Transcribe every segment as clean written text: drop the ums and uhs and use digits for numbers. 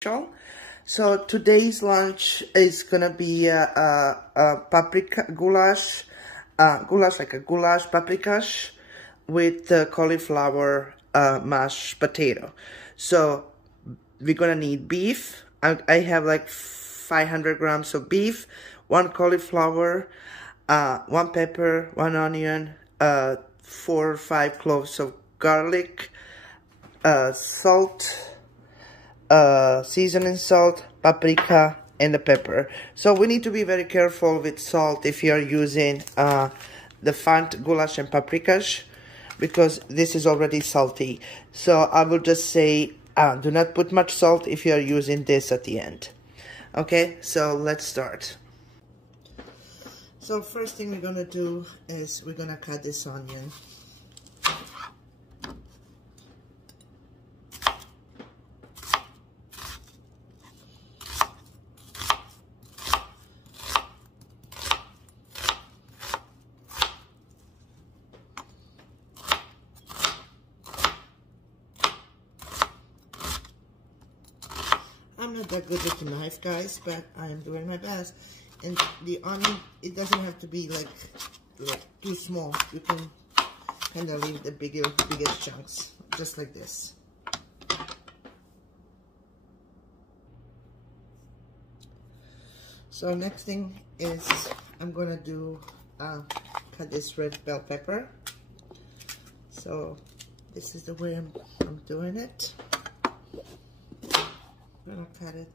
So today's lunch is gonna be a paprika goulash, like a goulash paprikash with cauliflower mashed potato. So we're gonna need beef. I have like 500 grams of beef, 1 cauliflower, 1 pepper, 1 onion, 4 or 5 cloves of garlic, salt, seasoning salt, paprika, and the pepper. So we need to be very careful with salt if you are using the fant goulash and paprikash, because this is already salty. So I will just say do not put much salt if you are using this at the end. Okay, so let's start. So first thing we're gonna do is we're gonna cut this onion. I'm not that good with the knife, guys, but I am doing my best. And the onion, it doesn't have to be like too small. You can kind of leave the biggest chunks, just like this. So next thing is I'm gonna do cut this red bell pepper. So this is the way I'm doing it. I'm gonna cut it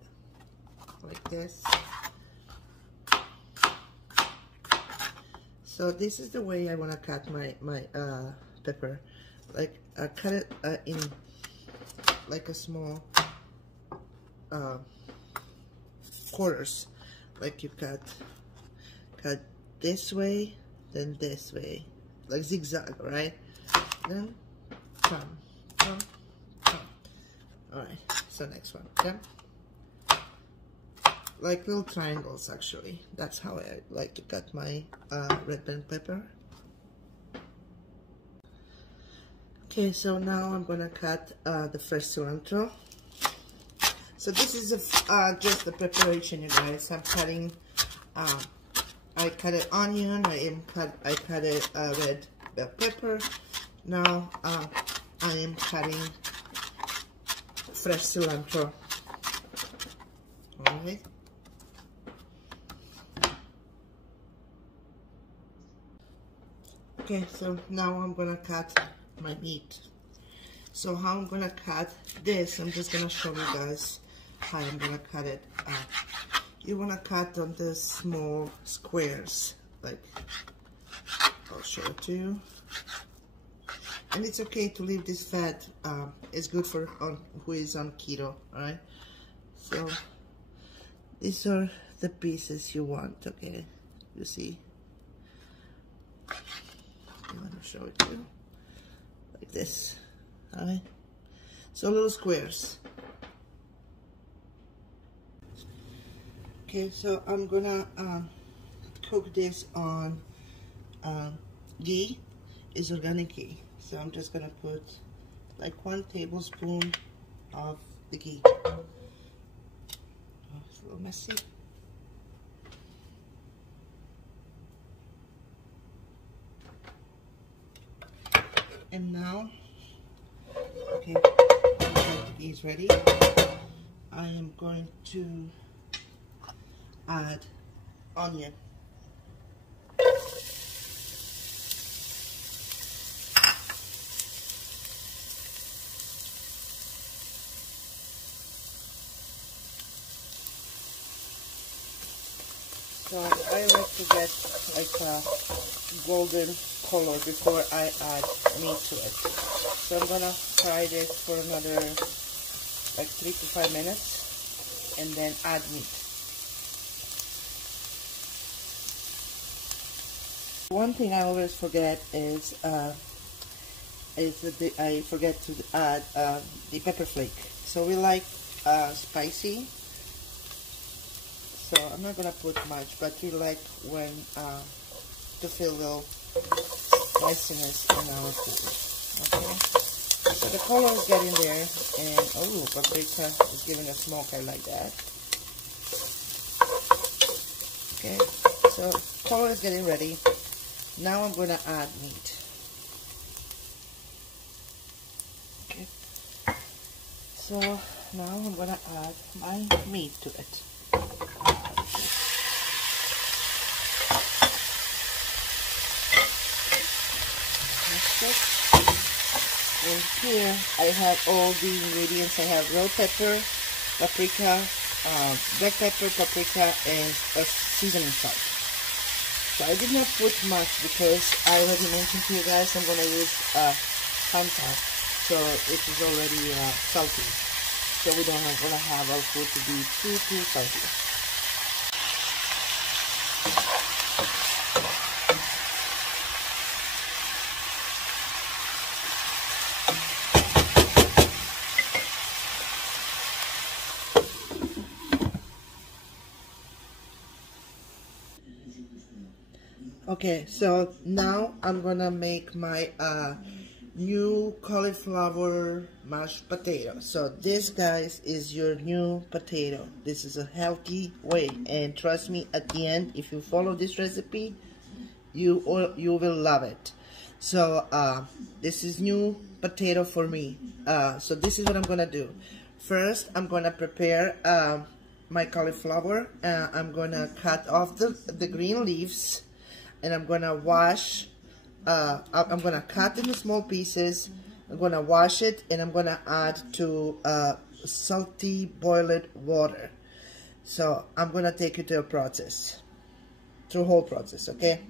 like this. So this is the way I want to cut my pepper. Like I cut it in like a small quarters. Like you cut this way, then this way, like zigzag, right? Then come. All right. So next one, yeah? Like little triangles, actually. That's how I like to cut my red bell pepper. Okay, so now I'm gonna cut the fresh cilantro. So this is just the preparation, you guys. I'm cutting. I cut an onion. I cut a red bell pepper. Now I am cutting fresh cilantro. All right. Okay, so now I'm gonna cut my meat. So how I'm gonna cut this, I'm just gonna show you guys how I'm gonna cut it. You wanna cut on the small squares, like I'll show it to you. And it's okay to leave this fat. It's good for who is on keto, alright? So these are the pieces you want, okay? You see? I'm gonna show it to you like this, alright? So little squares. Okay, so I'm gonna cook this on ghee. It's organic ghee. So I'm just gonna put like 1 tablespoon of the ghee. Oh, it's a little messy. And now, okay, the ghee is ready. I am going to add onion. So I like to get like a golden color before I add meat to it. So I'm gonna fry this for another like 3 to 5 minutes and then add meat. One thing I always forget is that I forget to add the pepper flake. So we like spicy. So I'm not gonna put much, but we like when to feel a little spiciness in our food. Okay. So the color is getting there, and oh, paprika is giving a smoke. I like that. Okay, so color is getting ready. Now I'm gonna add meat. Okay, so now I'm gonna add my meat to it. And here I have all the ingredients. I have raw pepper, paprika, black pepper, paprika, and a seasoning salt. So I did not put much because I already mentioned to you guys I'm going to use Fanta, so it is already salty. So we don't want to have our food to be too salty. Okay, so now I'm gonna make my new cauliflower mashed potato. So this, guys, is your new potato. This is a healthy way, and trust me, at the end, if you follow this recipe, you will love it. So this is new potato for me. So this is what I'm gonna do. First, I'm gonna prepare my cauliflower. I'm gonna cut off the green leaves. And I'm gonna wash, I'm gonna cut into small pieces, I'm gonna wash it, and I'm gonna add to salty boiled water. So I'm gonna take you to a process, through whole process, okay?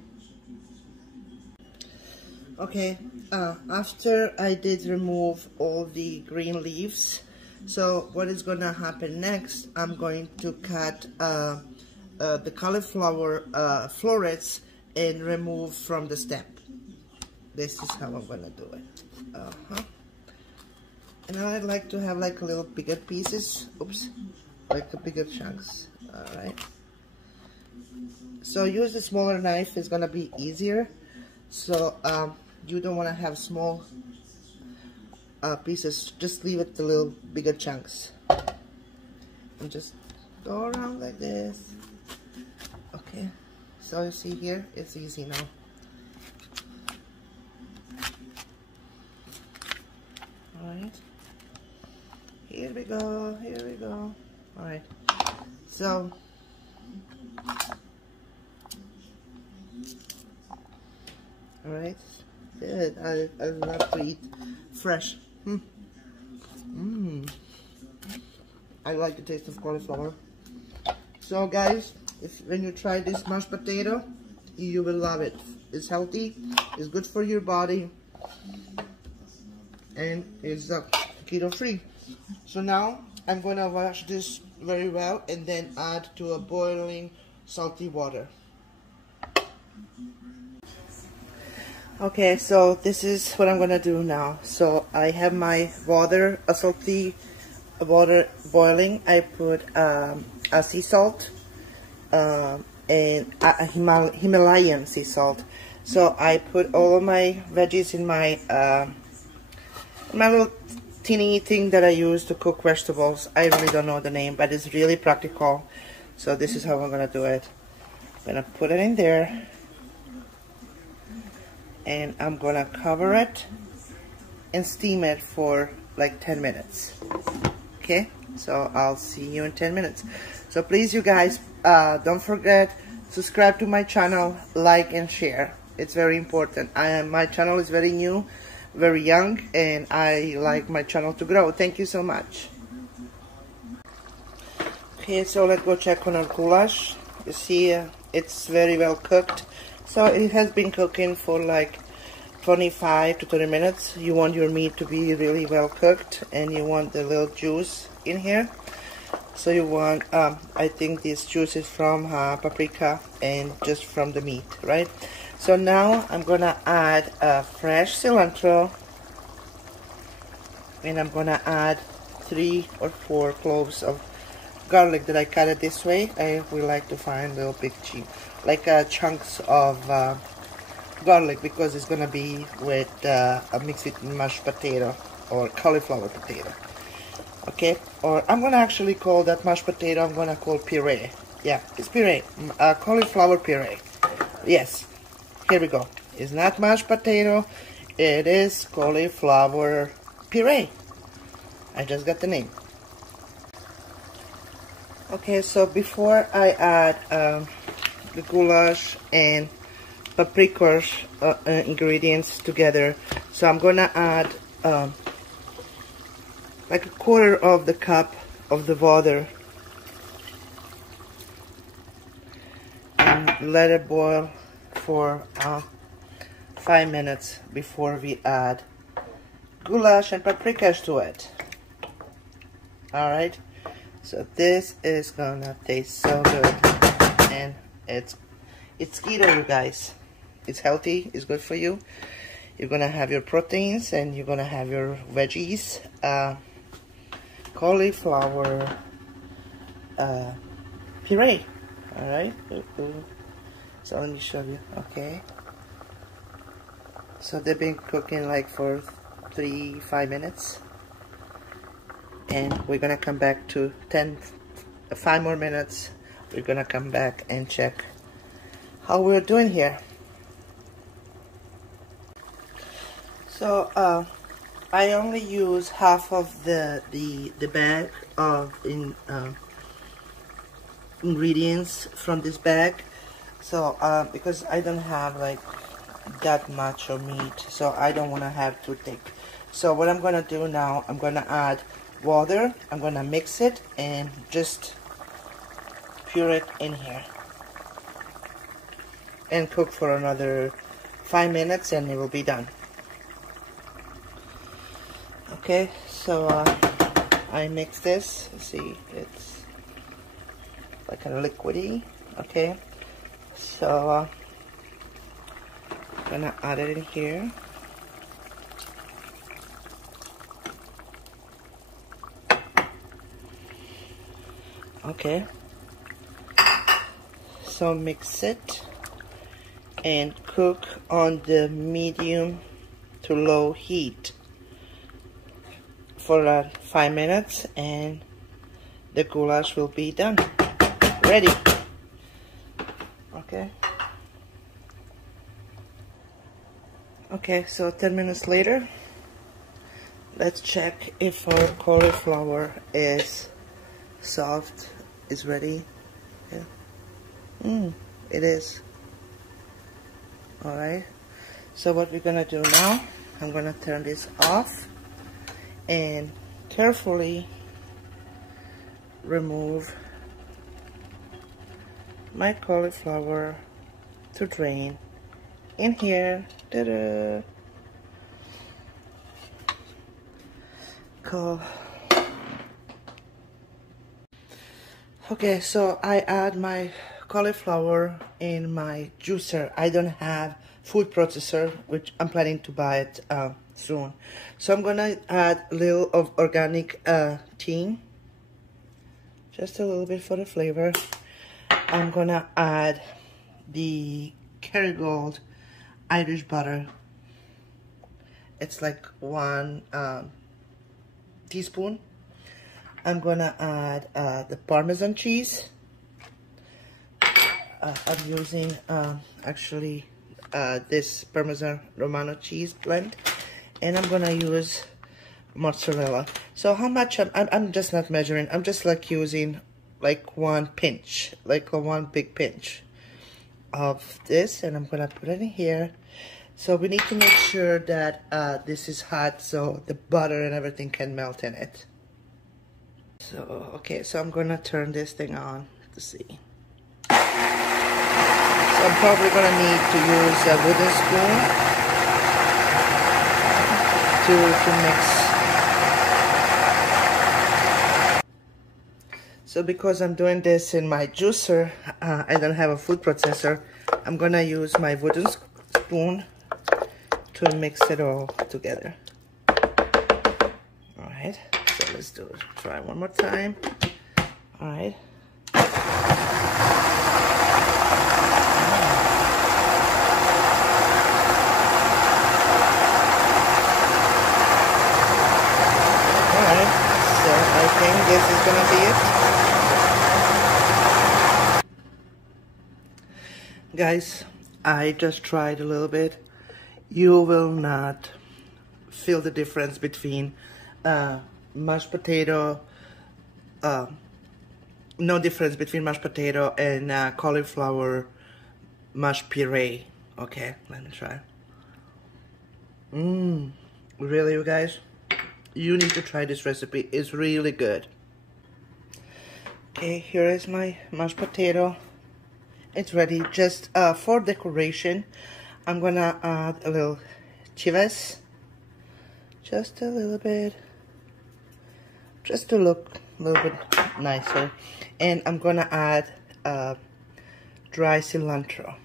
Okay, after I did remove all the green leaves, so what is gonna happen next, I'm going to cut the cauliflower florets and remove from the stem. This is how I'm gonna do it. And I'd like to have like a little bigger pieces. Oops, like a bigger chunks. All right. So use the smaller knife. It's gonna be easier. So you don't want to have small pieces. Just leave it the little bigger chunks. And just go around like this. Okay. So you see here, it's easy now. Alright. Here we go, here we go. Alright. So, alright. Good. I love to eat fresh. I like the taste of cauliflower. So guys, when you try this mashed potato, you will love it. It's healthy, it's good for your body, and it's keto free. So now I'm gonna wash this very well and then add to a boiling salty water. Okay, so this is what I'm gonna do now. So I have my water, a salty water boiling. I put a sea salt, and a Himalayan sea salt. So I put all of my veggies in my my little teeny thing that I use to cook vegetables. I really don't know the name, but it's really practical. So this is how I'm gonna do it. I'm gonna put it in there, and I'm gonna cover it and steam it for like 10 minutes. Okay, so I'll see you in 10 minutes. So please, you guys, don't forget, subscribe to my channel, like and share. It's very important. My channel is very new, very young, and I like my channel to grow. Thank you so much. Okay, so let's go check on our goulash. You see, it's very well cooked. So it has been cooking for like 25 to 30 minutes. You want your meat to be really well cooked, and you want the little juice in here. So you want, I think this juice is from paprika and just from the meat, right? So now I'm gonna add fresh cilantro, and I'm gonna add 3 or 4 cloves of garlic that I cut it this way. We like to find little big like chunks of garlic, because it's gonna be with mixed with mashed potato. or cauliflower potato. Okay, or I'm gonna actually call that mashed potato, I'm gonna call puree. Yeah, it's puree, cauliflower puree. Yes, here we go. It's not mashed potato, it is cauliflower puree. I just got the name. Okay, so before I add the goulash and paprika ingredients together, so I'm gonna add like a quarter of the cup of the water and let it boil for 5 minutes before we add goulash and paprika to it. Alright, so this is gonna taste so good, and it's keto, you guys. It's healthy, it's good for you. You're gonna have your proteins and you're gonna have your veggies. Cauliflower puree. Alright, so let me show you. Okay, so they've been cooking like for 5 minutes, and we're gonna come back to 5 more minutes. We're gonna come back and check how we're doing here. So I only use half of the bag of ingredients from this bag, so because I don't have like that much of meat, so I don't want to have too thick. So what I'm gonna do now, I'm gonna add water, I'm gonna mix it and just pour it in here and cook for another 5 minutes and it will be done. Okay, so I mix this. See, it's like a liquidy. Okay, so I'm gonna add it in here. Okay, so mix it and cook on the medium to low heat for 5 minutes, and the goulash will be done, ready. Okay, so 10 minutes later, let's check if our cauliflower is soft, is ready. Yeah, it is. Alright, so what we're gonna do now, I'm gonna turn this off and carefully remove my cauliflower to drain in here. Ta-da! Cool. Okay, so I add my cauliflower in my juicer. I don't have food processor, which I'm planning to buy it soon. So I'm gonna add a little of organic tea, just a little bit for the flavor. I'm gonna add the Kerrygold Irish butter. It's like 1 teaspoon. I'm gonna add the Parmesan cheese. I'm using actually this Parmesan Romano cheese blend, and I'm gonna use mozzarella. So how much? I'm just not measuring. I'm just like using like 1 pinch, like 1 big pinch of this, and I'm gonna put it in here. So we need to make sure that this is hot, so the butter and everything can melt in it. So okay, so I'm gonna turn this thing on to see. So I'm probably gonna need to use a wooden spoon to mix. So because I'm doing this in my juicer, I don't have a food processor, I'm gonna use my wooden spoon to mix it all together. Alright, so let's do it. Try one more time. Alright. this is gonna be it. Guys, I just tried a little bit. You will not feel the difference between mashed potato, no difference between mashed potato and cauliflower mashed puree. Okay, let me try. Really, you guys? You need to try this recipe. It's really good. Okay, here is my mashed potato. It's ready. Just for decoration, I'm gonna add a little chives. Just a little bit. Just to look a little bit nicer. And I'm gonna add dry cilantro.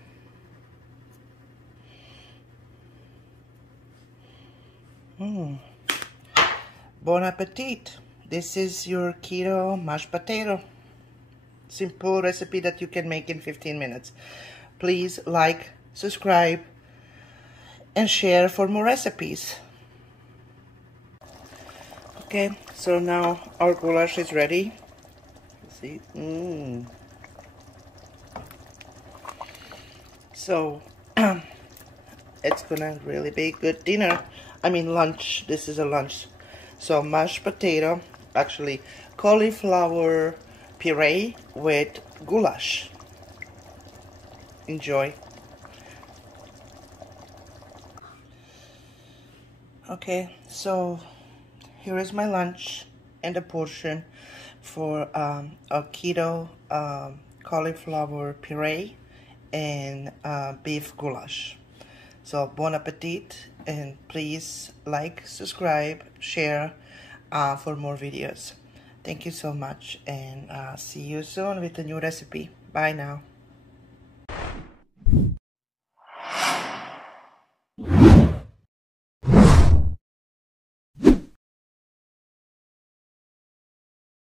Bon appetit. This is your keto mashed potato. Simple recipe that you can make in 15 minutes. Please like, subscribe, and share for more recipes. Okay, so now our goulash is ready. See? So it's gonna really be good dinner. I mean lunch. This is a lunch. So mashed potato, actually cauliflower puree with goulash. Enjoy. Okay, so here is my lunch and a portion for a keto cauliflower puree and beef goulash. So bon appetit, and please like, subscribe, share for more videos. Thank you so much, and see you soon with a new recipe. Bye now.